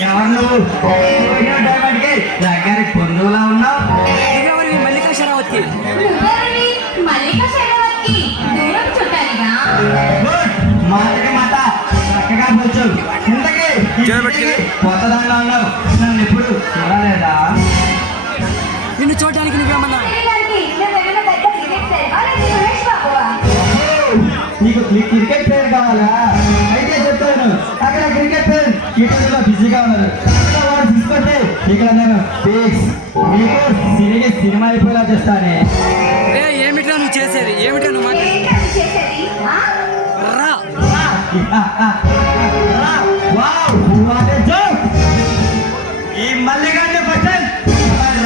ఎవరు నువ్వు పోయిన టైంకి దగ్గర పొందువులా ఉన్నావు? మల్లికా? మల్లిక దూరం చుట్టాలిగా. మాటకి మాట చక్కగా కూర్చో. ఇంతకీ కొత్త దానిలో ఉన్నావు నన్ను ఎప్పుడు చూడలేదా. ప్లేయర్ క్రికెట్లో బిజీగా ఉన్నారు. వాడు తీసుకుంటే ఇక్కడ నేను ఫిక్స్ మీకు సినిమా సినిమా అయిపోయేలా చేస్తానే. రే ఏమిట్రా నువ్వు చేసేది? ఏమిట్రా నువ్వు? రా. ఈ మల్లిగాండి పటేల్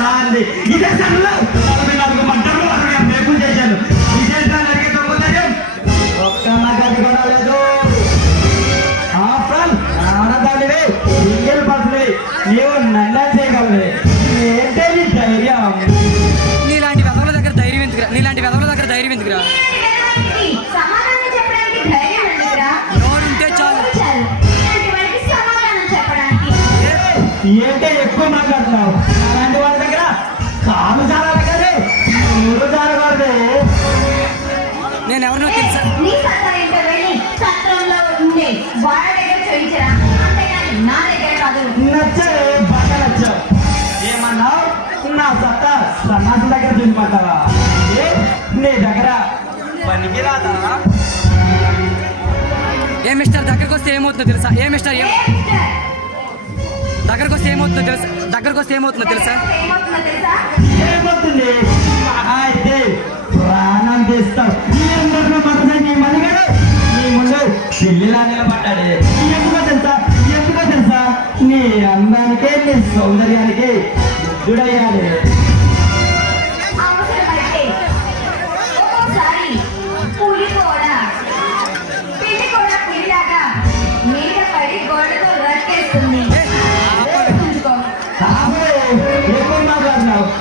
రాంది. ఇదే సన్లో ఎందుకురా? నోరుంటే చాలు. చాలు. ఏంటే ఎక్కువ మాట్లాడుతున్నావు? అలాంటి వాళ్ళ దగ్గర కాలు జారాలి కానీ నూరు జారకూడదు నేను ఎవరినో తెలుసా? నీ ఏ మిస్టర్ దగ్గరకు వస్తే ఏమవుతుందో తెలుసా? ఏ మిస్టర్ ఏం? దగ్గరకు వస్తే ఏమవుతుందో తెలుసా? దగ్గరకు వస్తే ఏమవుతుందో తెలుసా? ప్రాణం తీస్తావు పిల్లిలా నిలబడ్డాడు. ఎందుకో తెలుసా? ఎందుకో తెలుసా? నీ అందానికే నీ సౌందర్యానికి దుడయ్యాడు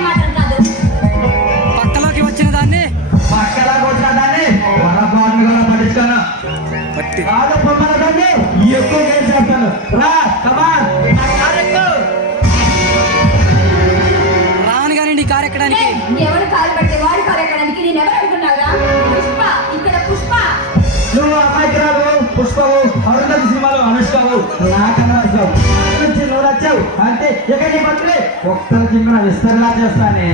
మాత్రం కాదు పక్కలోకి వచ్చిన దాన్ని పక్కలా కొట్టిన దాన్ని పొరపాటును కూడా పట్టించుకోను. పట్టి. కాదు పొమ్మల దాన్ని ఎక్కువ గేమ్ చేస్తాను. రా కమాన్ పుష్పవు అరుంధతి సినిమాలో అనుష్కవు నాకన్నా వచ్చావు నుంచి నువ్వు వచ్చావు అంటే ఇక నీ బతులే ఒక్కరి కింద విస్తరలా చేస్తానే.